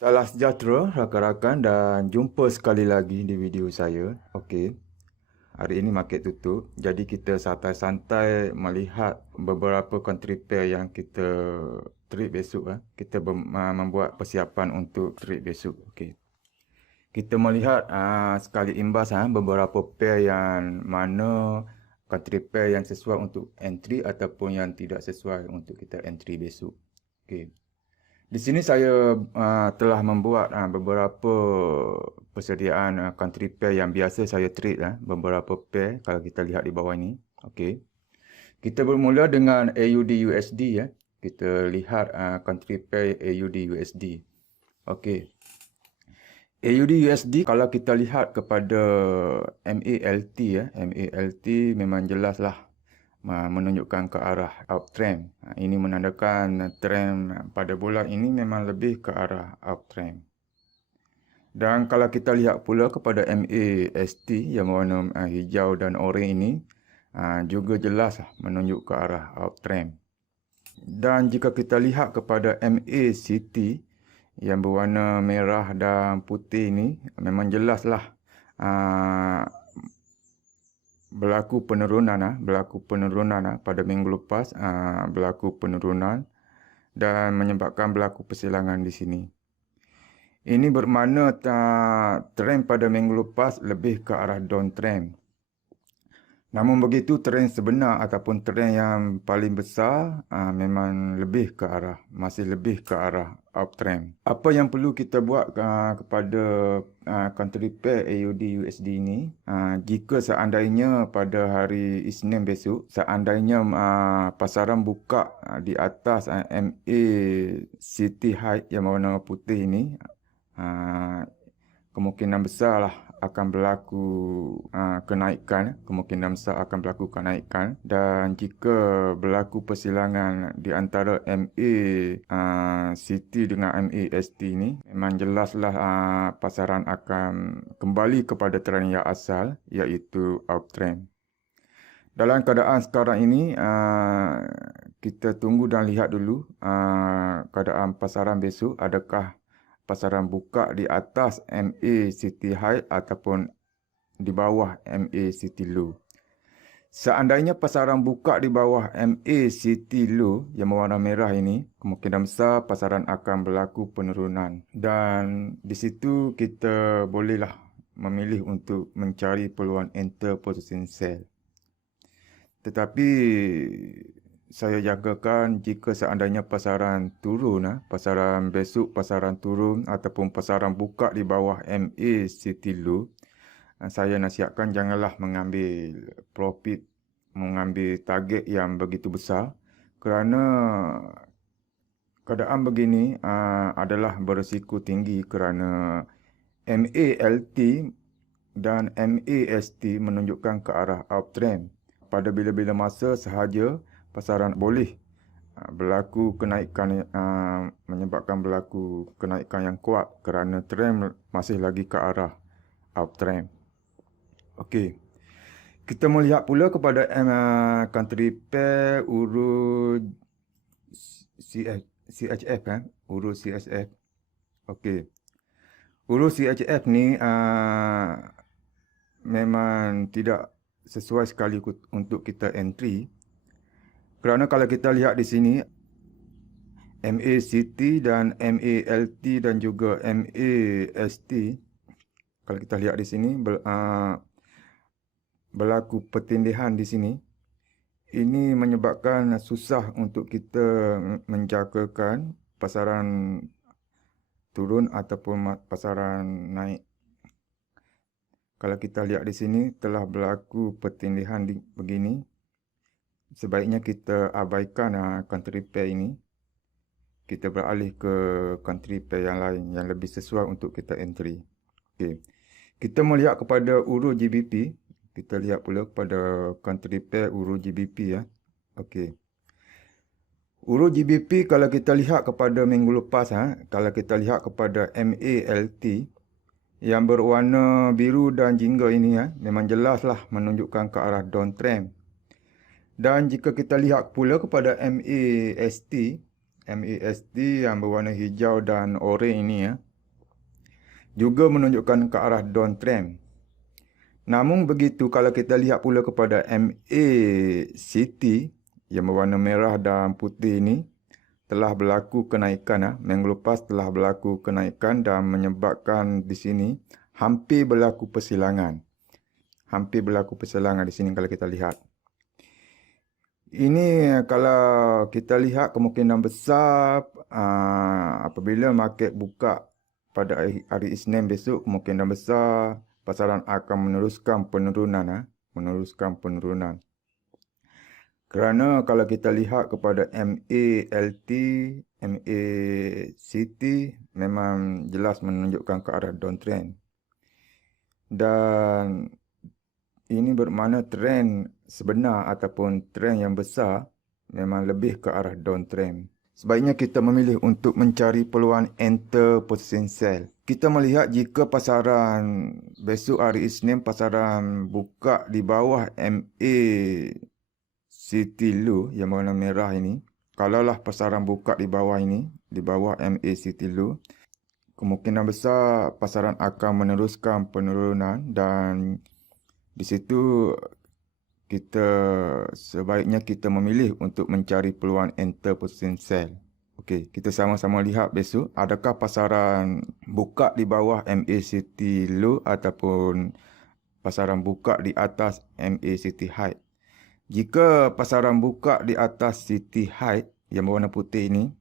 Salam sejahtera rakan-rakan dan jumpa sekali lagi di video saya. Okey. Hari ini market tutup. Jadi kita santai-santai melihat beberapa country pair yang kita trade besok. Kita membuat persiapan untuk trade besok. Okey. Kita melihat sekali imbas beberapa pair yang mana country pair yang sesuai untuk entry ataupun yang tidak sesuai untuk kita entry besok. Okey. Di sini saya telah membuat beberapa persediaan country pair yang biasa saya trade beberapa pair kalau kita lihat di bawah ini. Okey. Kita bermula dengan AUD USD ya. Kita lihat country pair AUD USD. Okey. AUD USD kalau kita lihat kepada MALT ya, MALT memang jelaslah menunjukkan ke arah uptrend. Ini menandakan trend pada bulan ini memang lebih ke arah uptrend. Dan kalau kita lihat pula kepada MAST yang berwarna hijau dan oranye ini juga jelas menunjuk ke arah uptrend. Dan jika kita lihat kepada MACT yang berwarna merah dan putih ini memang jelaslah berlaku penurunan pada minggu lepas berlaku penurunan dan menyebabkan berlaku persilangan di sini. Ini bermakna trend pada minggu lepas lebih ke arah downtrend. Namun begitu trend sebenar ataupun trend yang paling besar memang masih lebih ke arah uptrend. Apa yang perlu kita buat kepada country pair AUD USD ini, jika seandainya pada hari Isnin besok, seandainya pasaran buka di atas MACT high yang warna putih ini, kemungkinan besarlah akan berlaku kenaikan, dan jika berlaku persilangan di antara MACT dengan MAST ini, memang jelaslah pasaran akan kembali kepada trend yang asal iaitu uptrend. Dalam keadaan sekarang ini kita tunggu dan lihat dulu keadaan pasaran besok, adakah pasaran buka di atas MACT high ataupun di bawah MACT low. Seandainya pasaran buka di bawah MACT low yang berwarna merah ini, kemungkinan besar pasaran akan berlaku penurunan. Dan di situ kita bolehlah memilih untuk mencari peluang enter position sell. Tetapi saya jangkakan jika seandainya pasaran turun, pasaran besok pasaran turun ataupun pasaran buka di bawah MACT low, saya nasihatkan janganlah mengambil profit, mengambil target yang begitu besar, kerana keadaan begini adalah berisiko tinggi kerana MALT dan MAST menunjukkan ke arah uptrend. Pada bila-bila masa sahaja pasaran boleh berlaku kenaikan, menyebabkan berlaku kenaikan yang kuat kerana trend masih lagi ke arah uptrend. Okey. Kita melihat pula kepada country pair urut CHF urut CHF. Okey. Urut CHF ni memang tidak sesuai sekali untuk kita entry. Kerana kalau kita lihat di sini MACT dan MALT dan juga MAST, kalau kita lihat di sini berlaku pertindihan di sini. Ini menyebabkan susah untuk kita menjangkakan pasaran turun ataupun pasaran naik. Kalau kita lihat di sini telah berlaku pertindihan begini, sebaiknya kita abaikan country pair ini. Kita beralih ke country pair yang lain yang lebih sesuai untuk kita entry. Okey. Kita melihat kepada euro GBP. Kita lihat pula kepada country pair euro GBP ya. Okey. Euro GBP kalau kita lihat kepada minggu lepas, kalau kita lihat kepada MALT yang berwarna biru dan jingga ini memang jelaslah menunjukkan ke arah downtrend. Dan jika kita lihat pula kepada MAST yang berwarna hijau dan oranye ini juga menunjukkan ke arah downtrend. Namun begitu, kalau kita lihat pula kepada MACD yang berwarna merah dan putih ini, telah berlaku kenaikan. Minggu lepas telah berlaku kenaikan dan menyebabkan di sini hampir berlaku persilangan. Hampir berlaku persilangan di sini kalau kita lihat. Ini kalau kita lihat kemungkinan besar apabila market buka pada hari Isnin besok, kemungkinan besar pasaran akan meneruskan penurunan. Meneruskan penurunan. Kerana kalau kita lihat kepada MALT, MACT memang jelas menunjukkan ke arah downtrend. Dan ini bermakna trend sebenar ataupun trend yang besar memang lebih ke arah downtrend. Sebaiknya kita memilih untuk mencari peluang enter position sell. Kita melihat jika pasaran besok hari Isnin pasaran buka di bawah MACD low yang warna merah ini. Kalaulah pasaran buka di bawah ini, di bawah MACD low, kemungkinan besar pasaran akan meneruskan penurunan dan di situ sebaiknya kita memilih untuk mencari peluang enter position sell. Okey, kita sama-sama lihat besok adakah pasaran buka di bawah MACD low ataupun pasaran buka di atas MACD high. Jika pasaran buka di atas City High yang berwarna putih ini,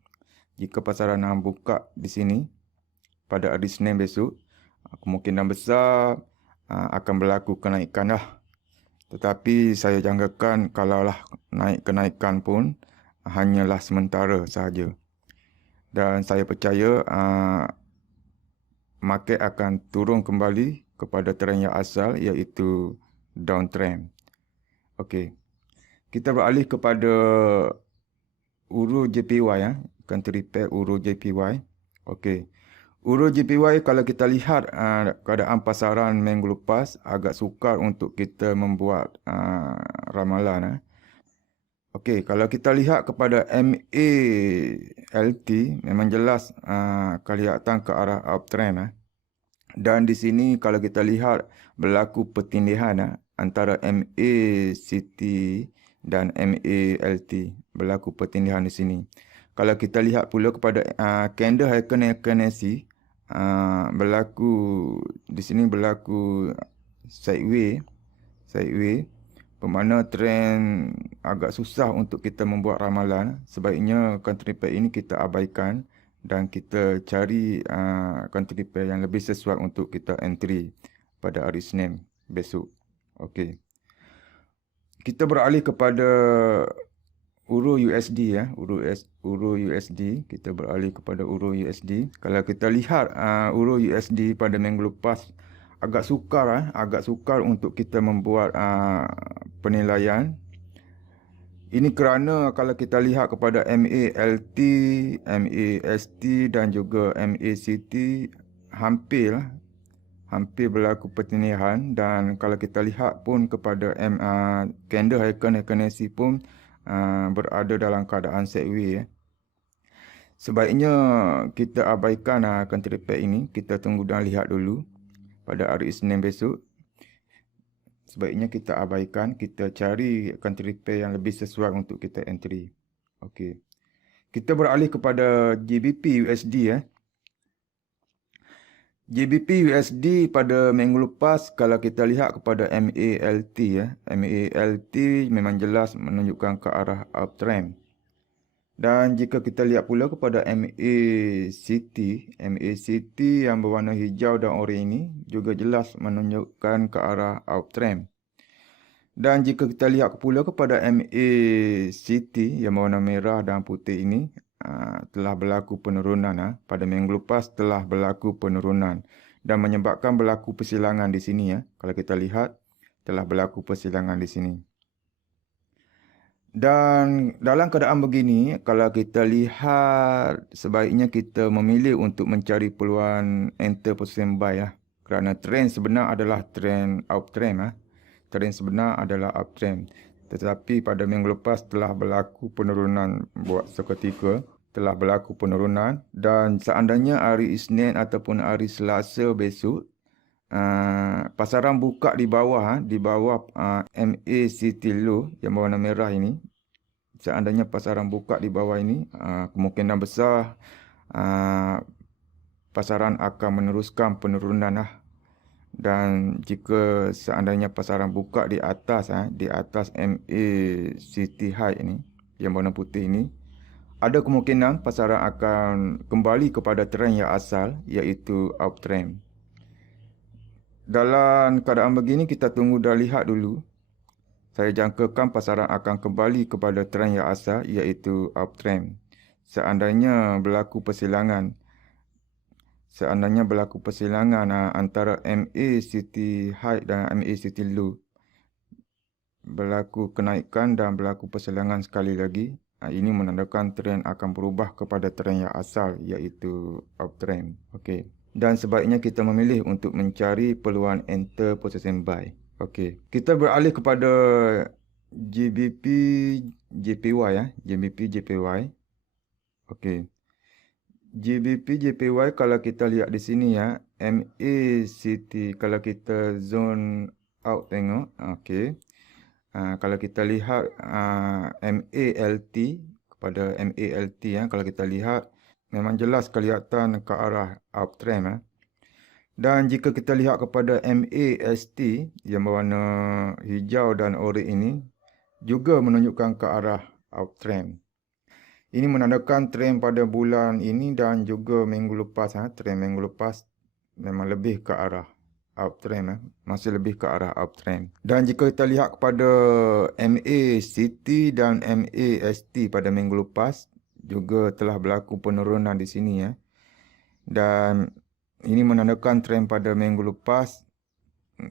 jika pasaran buka di sini pada hari Senin besok, kemungkinan besar akan berlaku kenaikan lah. Tetapi saya jangkakan kalaulah kenaikan pun hanyalah sementara sahaja. Dan saya percaya market akan turun kembali kepada trend yang asal iaitu downtrend. Okey. Kita beralih kepada Euro JPY country pair Euro JPY. Okey. Euro JPY kalau kita lihat keadaan pasaran minggu lepas agak sukar untuk kita membuat ramalan. Okey, kalau kita lihat kepada MALT memang jelas kelihatan ke arah uptrend. Dan di sini kalau kita lihat berlaku pertindihan antara MACD dan MALT, berlaku pertindihan di sini. Kalau kita lihat pula kepada candle Heiken-Heiken berlaku di sini berlaku sideways, bermakna trend agak susah untuk kita membuat ramalan. Sebaiknya country pair ini kita abaikan dan kita cari country pair yang lebih sesuai untuk kita entry pada hari Senin besok. Okey. Kita beralih kepada Euro USD Euro USD, kita beralih kepada Euro USD. Kalau kita lihat Euro USD pada minggu lepas agak sukar untuk kita membuat penilaian. Ini kerana kalau kita lihat kepada MALT, MAST dan juga MACT hampir berlaku pertindihan, dan kalau kita lihat pun kepada candle Heiken-Heiken pun berada dalam keadaan sideways. Sebaiknya kita abaikan country pair ini. Kita tunggu dan lihat dulu pada hari Isnin besok. Sebaiknya kita abaikan, kita cari country pair yang lebih sesuai untuk kita entry. Okey. Kita beralih kepada GBP USD GBP USD pada minggu lepas kalau kita lihat kepada MALT MALT memang jelas menunjukkan ke arah uptrend. Dan jika kita lihat pula kepada MACT yang berwarna hijau dan oranye ini juga jelas menunjukkan ke arah uptrend. Dan jika kita lihat pula kepada MACT yang berwarna merah dan putih ini, telah berlaku penurunan. Pada minggu lepas telah berlaku penurunan dan menyebabkan berlaku persilangan di sini. Kalau kita lihat telah berlaku persilangan di sini. Dan dalam keadaan begini, kalau kita lihat sebaiknya kita memilih untuk mencari peluang enter position buy kerana trend sebenar adalah trend uptrend. Trend sebenar adalah uptrend. Tetapi pada minggu lepas telah berlaku penurunan buat seketika. telah berlaku penurunan, dan seandainya hari Isnin ataupun hari Selasa besok pasaran buka di bawah MACD low yang berwarna merah ini, seandainya pasaran buka di bawah ini, kemungkinan besar pasaran akan meneruskan penurunan lah. Dan jika seandainya pasaran buka di atas MACD high ini yang warna putih ini, ada kemungkinan pasaran akan kembali kepada trend yang asal, iaitu uptrend. Dalam keadaan begini, kita tunggu dan lihat dulu. Saya jangkakan pasaran akan kembali kepada trend yang asal, iaitu uptrend. Seandainya berlaku persilangan antara MACD high dan MACD low, berlaku kenaikan dan berlaku persilangan sekali lagi, ini menandakan trend akan berubah kepada trend yang asal, iaitu uptrend. Okey. Dan sebaiknya kita memilih untuk mencari peluang enter position buy. Okey. Kita beralih kepada GBP JPY GBP JPY. Okey. GBP JPY, kalau kita lihat di sini MACD, kalau kita zone out tengok, okey. Kalau kita lihat MALT, kepada MALT kalau kita lihat memang jelas kelihatan ke arah uptrend. Dan jika kita lihat kepada MAST yang berwarna hijau dan oranye ini, juga menunjukkan ke arah uptrend. Ini menandakan trend pada bulan ini dan juga minggu lepas. Trend minggu lepas memang lebih ke arah uptrend, masih lebih ke arah uptrend. Dan jika kita lihat kepada MACD dan MAST pada minggu lepas, juga telah berlaku penurunan di sini Dan ini menandakan trend pada minggu lepas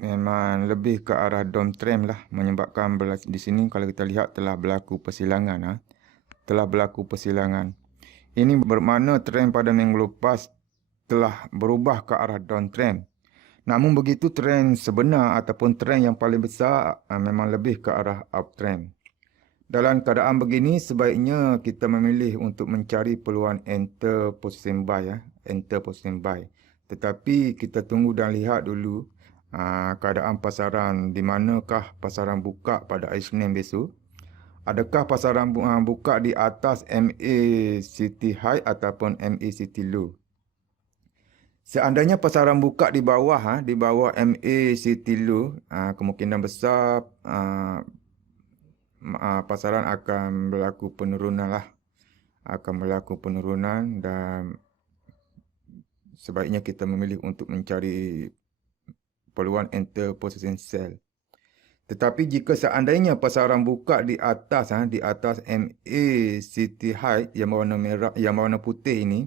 memang lebih ke arah downtrend lah, menyebabkan di sini kalau kita lihat telah berlaku persilangan. Ini bermakna trend pada minggu lepas telah berubah ke arah downtrend. Namun begitu, trend sebenar ataupun trend yang paling besar memang lebih ke arah uptrend. Dalam keadaan begini, sebaiknya kita memilih untuk mencari peluang enter position buy. Tetapi kita tunggu dan lihat dulu keadaan pasaran, di manakah pasaran buka pada hari Isnin besok. Adakah pasaran buka di atas MACD high ataupun MACD low? Seandainya pasaran buka di bawah MACD low, kemungkinan besar pasaran akan berlaku penurunan dan sebaiknya kita memilih untuk mencari peluang enter position sell. Tetapi jika seandainya pasaran buka di atas MACD high yang berwarna merah, yang berwarna putih ini,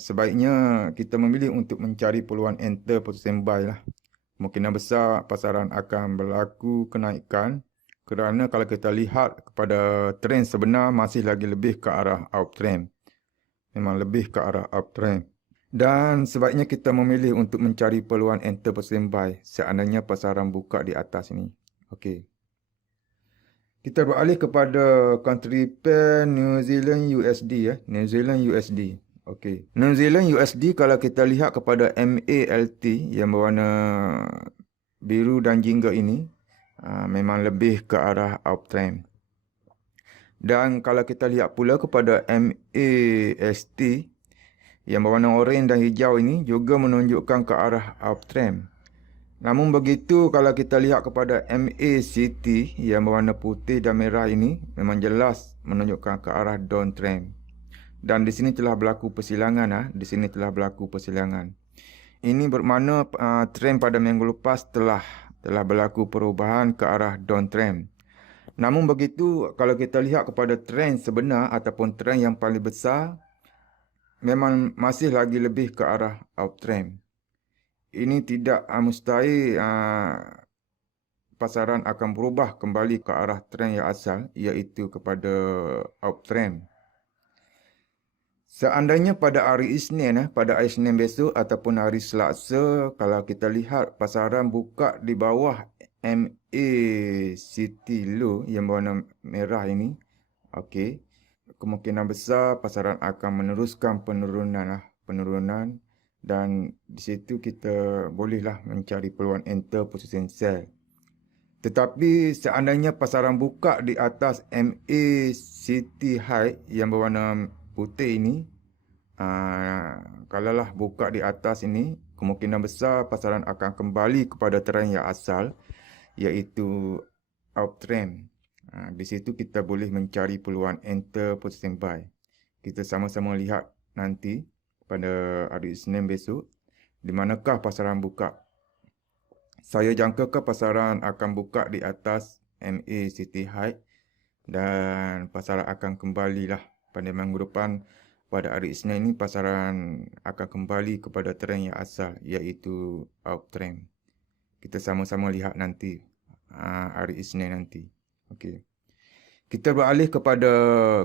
sebaiknya kita memilih untuk mencari peluang enter position buy lah. Kemungkinan besar pasaran akan berlaku kenaikan, kerana kalau kita lihat kepada trend sebenar masih lagi lebih ke arah uptrend. Memang lebih ke arah uptrend. Dan sebaiknya kita memilih untuk mencari peluang enter position buy seandainya pasaran buka di atas ini. Okey. Kita beralih kepada country pair New Zealand USD New Zealand USD. Okey. New Zealand USD, kalau kita lihat kepada MALT yang berwarna biru dan jingga ini, memang lebih ke arah uptrend. Dan kalau kita lihat pula kepada MAST yang berwarna oranye dan hijau ini, juga menunjukkan ke arah uptrend. Namun begitu, kalau kita lihat kepada MACD yang berwarna putih dan merah ini, memang jelas menunjukkan ke arah downtrend. Dan di sini telah berlaku persilangan. Ini bermakna trend pada minggu lepas telah berlaku perubahan ke arah downtrend. Namun begitu, kalau kita lihat kepada trend sebenar ataupun trend yang paling besar, memang masih lagi lebih ke arah uptrend. Ini tidak mustahil pasaran akan berubah kembali ke arah trend yang asal, iaitu kepada uptrend. Seandainya pada hari Isnin, besok ataupun hari Selasa, kalau kita lihat pasaran buka di bawah MACD low yang berwarna merah ini, okey, kemungkinan besar pasaran akan meneruskan penurunan dan di situ kita bolehlah mencari peluang enter position sell. Tetapi seandainya pasaran buka di atas MACD high yang berwarna putih ini, kalaulah buka di atas ini, kemungkinan besar pasaran akan kembali kepada trend yang asal, iaitu uptrend. Di situ kita boleh mencari peluang enter position buy. Kita sama-sama lihat nanti pada hari Isnin besok, di manakah pasaran buka. Saya jangkakan pasaran akan buka di atas MACD high dan pasaran akan kembalilah pada minggu depan. Pada hari Isnin ini pasaran akan kembali kepada trend yang asal, iaitu uptrend. Kita sama-sama lihat nanti hari Isnin nanti. Okey. Kita beralih kepada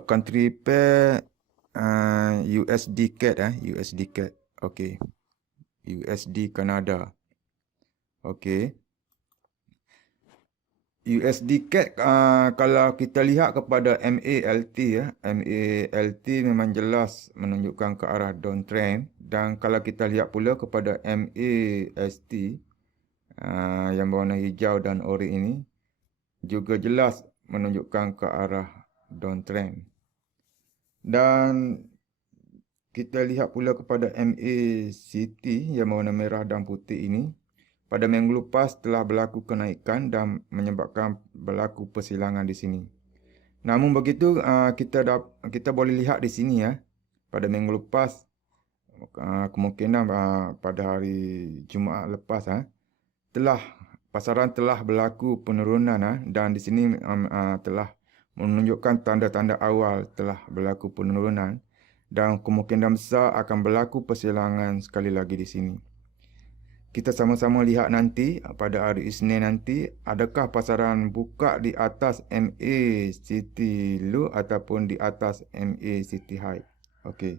country pair USD CAD USD CAD. Okey. USD Kanada. Okey. USD CAD kalau kita lihat kepada MALT MALT memang jelas menunjukkan ke arah downtrend, dan kalau kita lihat pula kepada MAST yang berwarna hijau dan oranye ini juga jelas menunjukkan ke arah downtrend. Dan kita lihat pula kepada MACT yang berwarna merah dan putih ini, pada minggu lepas telah berlaku kenaikan dan menyebabkan berlaku persilangan di sini. Namun begitu, kita boleh lihat di sini pada minggu lepas, kemungkinan pada hari Jumaat lepas pasaran telah berlaku penurunan dan di sini telah menunjukkan tanda-tanda awal telah berlaku penurunan dan kemungkinan besar akan berlaku persilangan sekali lagi di sini. Kita sama-sama lihat nanti pada hari Isnin nanti, adakah pasaran buka di atas MACD low ataupun di atas MACD high. Okey.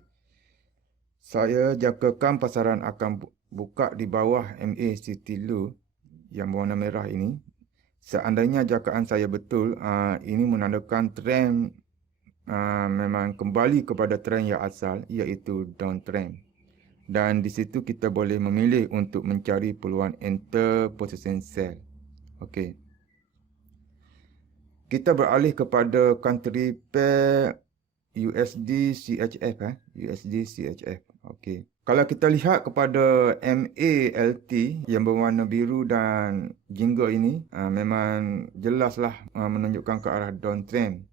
Saya jangkakan pasaran akan buka di bawah MACD low yang berwarna merah ini. Seandainya jangkaan saya betul, ini menandakan trend memang kembali kepada trend yang asal, iaitu downtrend. Dan di situ kita boleh memilih untuk mencari peluang enter position sell. Okey. Kita beralih kepada country pair USD CHF USD CHF. Okey. Kalau kita lihat kepada MALT yang berwarna biru dan jingga ini, memang jelaslah menunjukkan ke arah downtrend.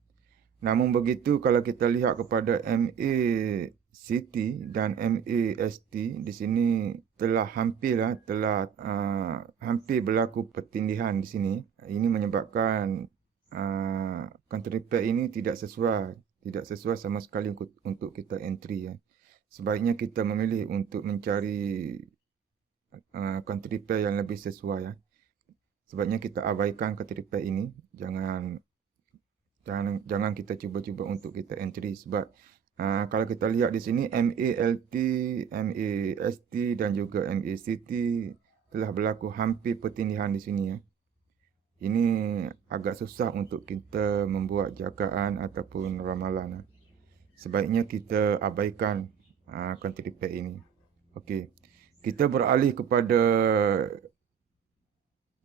Namun begitu, kalau kita lihat kepada MACT dan MAST, di sini telah hampir berlaku pertindihan di sini. Ini menyebabkan country pair ini tidak sesuai sama sekali untuk kita entry. Sebaiknya kita memilih untuk mencari country pair yang lebih sesuai. Sebaiknya kita abaikan country pair ini. Jangan kita cuba-cuba untuk kita entry, sebab kalau kita lihat di sini MALT, MAST dan juga MACT telah berlaku hampir pertindihan di sini. Ini agak susah untuk kita membuat jangkaan ataupun ramalan. Sebaiknya kita abaikan country pair ini. Okey. Kita beralih kepada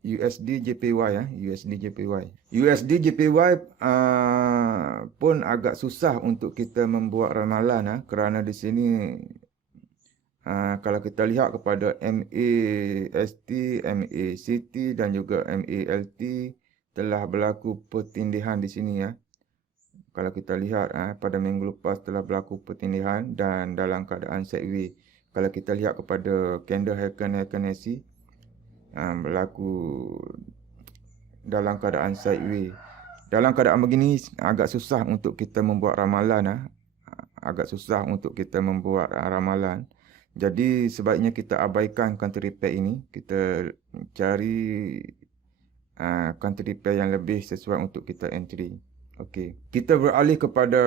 USD JPY USD JPY. USD JPY pun agak susah untuk kita membuat ramalan kerana di sini kalau kita lihat kepada MAST, MACT dan juga MALT telah berlaku pertindihan di sini. Kalau kita lihat pada minggu lepas telah berlaku pertindihan dan dalam keadaan sideways. Kalau kita lihat kepada candle Heiken-Heiken berlaku dalam keadaan sideways. Dalam keadaan begini agak susah untuk kita membuat ramalan. Jadi sebaiknya kita abaikan country pair ini. Kita cari country pair yang lebih sesuai untuk kita entry. Okey. Kita beralih kepada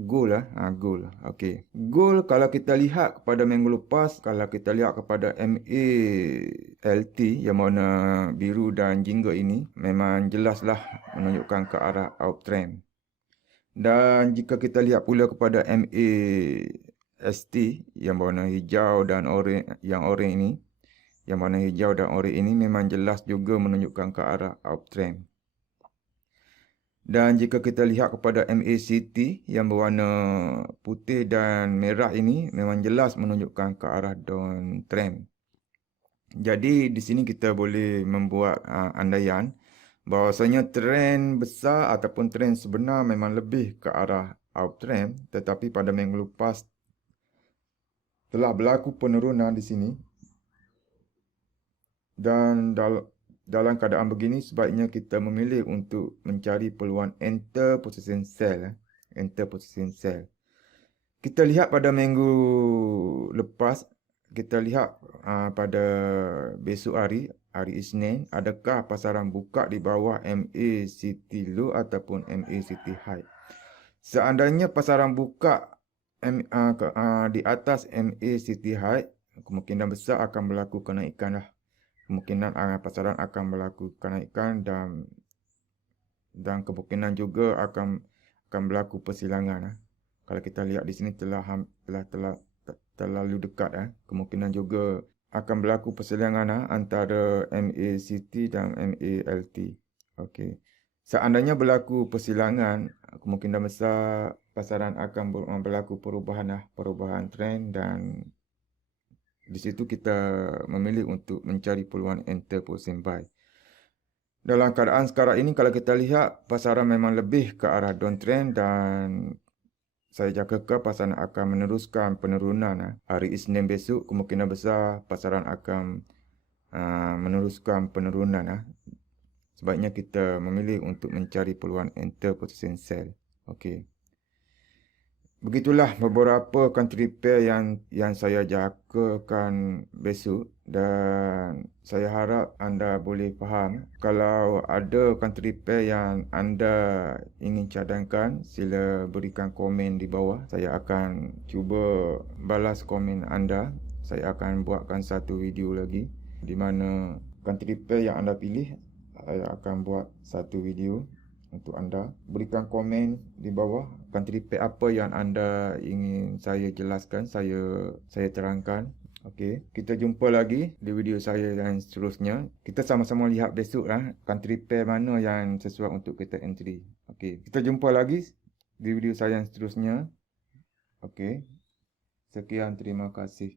gold gold. Okey. Gold kalau kita lihat kepada minggu lepas, kalau kita lihat kepada MALT yang warna biru dan jingga ini, memang jelaslah menunjukkan ke arah uptrend. Dan jika kita lihat pula kepada MAST yang berwarna hijau dan oranye ini, yang warna hijau dan oranye ini memang jelas juga menunjukkan ke arah uptrend. Dan jika kita lihat kepada MACT yang berwarna putih dan merah ini memang jelas menunjukkan ke arah downtrend. Jadi di sini kita boleh membuat andaian bahawasanya trend besar ataupun trend sebenar memang lebih ke arah uptrend, tetapi pada minggu lepas telah berlaku penurunan di sini. Dan dalam keadaan begini sebaiknya kita memilih untuk mencari peluang enter position sell. Enter position sell. Kita lihat pada minggu lepas, kita lihat pada besok hari Isnin, adakah pasaran buka di bawah MACT low ataupun MACT high. Seandainya pasaran buka di atas MACT high, kemungkinan besar akan berlaku kenaikan lah. Kemungkinan pasaran akan berlaku kenaikan dan kemungkinan juga akan berlaku persilangan. Kalau kita lihat di sini telah terlalu dekat. Kemungkinan juga akan berlaku persilangan antara MACT dan MALT. Okey. Seandainya berlaku persilangan, kemungkinan besar pasaran akan berlaku perubahan trend, dan di situ kita memilih untuk mencari peluang enter position buy. Dalam keadaan sekarang ini kalau kita lihat pasaran memang lebih ke arah downtrend dan saya jangkakan pasaran akan meneruskan penurunan. Hari Isnin besok kemungkinan besar pasaran akan meneruskan penurunan. Sebaiknya kita memilih untuk mencari peluang enter position sell. Okey. Begitulah beberapa country pair yang saya jangkakan besok, dan saya harap anda boleh faham. Kalau ada country pair yang anda ingin cadangkan, sila berikan komen di bawah. Saya akan cuba balas komen anda. Saya akan buatkan satu video lagi di mana country pair yang anda pilih. Saya akan buat satu video untuk anda. Berikan komen di bawah country pair apa yang anda ingin saya jelaskan, saya terangkan. Okey, kita jumpa lagi di video saya yang seterusnya. Kita sama-sama lihat besok country pair mana yang sesuai untuk kita entry. Okey, kita jumpa lagi di video saya yang seterusnya. Okey. Sekian, terima kasih.